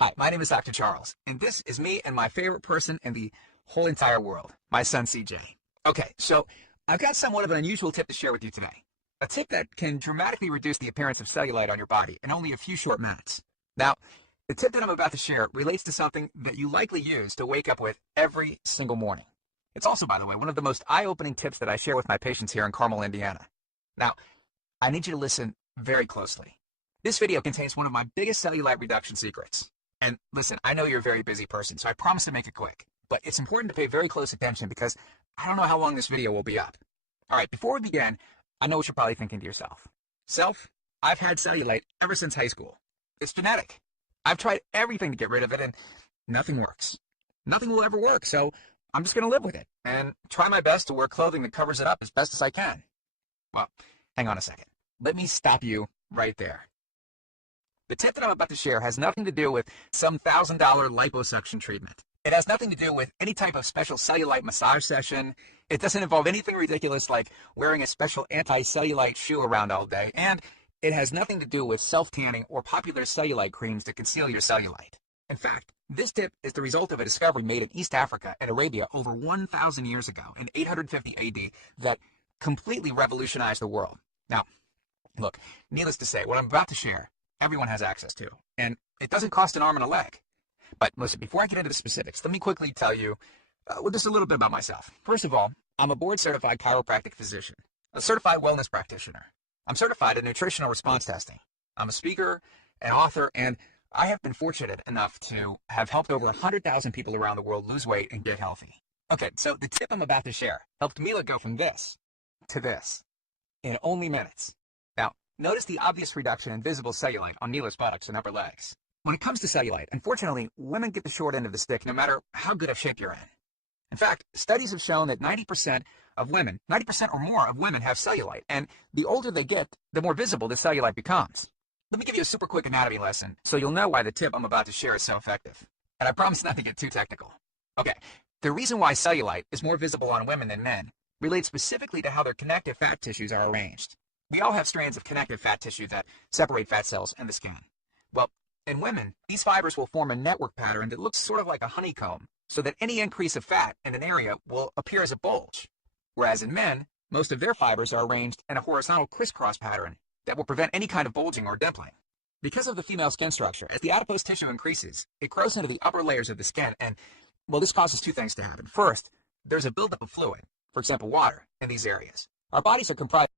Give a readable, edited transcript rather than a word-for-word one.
Hi, my name is Dr. Charles, and this is me and my favorite person in the whole entire world, my son CJ. Okay, so I've got somewhat of an unusual tip to share with you today. A tip that can dramatically reduce the appearance of cellulite on your body in only a few short minutes. Now, the tip that I'm about to share relates to something that you likely use to wake up with every single morning. It's also, by the way, one of the most eye-opening tips that I share with my patients here in Carmel, Indiana. Now, I need you to listen very closely. This video contains one of my biggest cellulite reduction secrets. And listen, I know you're a very busy person, so I promise to make it quick. But it's important to pay very close attention because I don't know how long this video will be up. All right, before we begin, I know what you're probably thinking to yourself. Self, I've had cellulite ever since high school. It's genetic. I've tried everything to get rid of it, and nothing works. Nothing will ever work, so I'm just going to live with it and try my best to wear clothing that covers it up as best as I can. Well, hang on a second. Let me stop you right there. The tip that I'm about to share has nothing to do with some $1,000 liposuction treatment. It has nothing to do with any type of special cellulite massage session. It doesn't involve anything ridiculous like wearing a special anti-cellulite shoe around all day. And it has nothing to do with self-tanning or popular cellulite creams to conceal your cellulite. In fact, this tip is the result of a discovery made in East Africa and Arabia over 1,000 years ago in 850 AD that completely revolutionized the world. Now, look, needless to say, what I'm about to share, everyone has access to, and it doesn't cost an arm and a leg. But listen, before I get into the specifics, let me quickly tell you just a little bit about myself. First of all, I'm a board-certified chiropractic physician, a certified wellness practitioner. I'm certified in nutritional response testing. I'm a speaker, an author, and I have been fortunate enough to have helped over 100,000 people around the world lose weight and get healthy. Okay, so the tip I'm about to share helped Mila go from this to this in only minutes. Now, notice the obvious reduction in visible cellulite on Mila's buttocks and upper legs. When it comes to cellulite, unfortunately, women get the short end of the stick no matter how good of shape you're in. In fact, studies have shown that 90% of women, 90% or more of women have cellulite, and the older they get, the more visible the cellulite becomes. Let me give you a super quick anatomy lesson so you'll know why the tip I'm about to share is so effective. And I promise not to get too technical. Okay, the reason why cellulite is more visible on women than men relates specifically to how their connective fat tissues are arranged. We all have strands of connective fat tissue that separate fat cells in the skin. Well, in women, these fibers will form a network pattern that looks sort of like a honeycomb, so that any increase of fat in an area will appear as a bulge. Whereas in men, most of their fibers are arranged in a horizontal crisscross pattern that will prevent any kind of bulging or dimpling. Because of the female skin structure, as the adipose tissue increases, it grows into the upper layers of the skin, and, well, this causes two things to happen. First, there's a buildup of fluid, for example, water, in these areas. Our bodies are comprised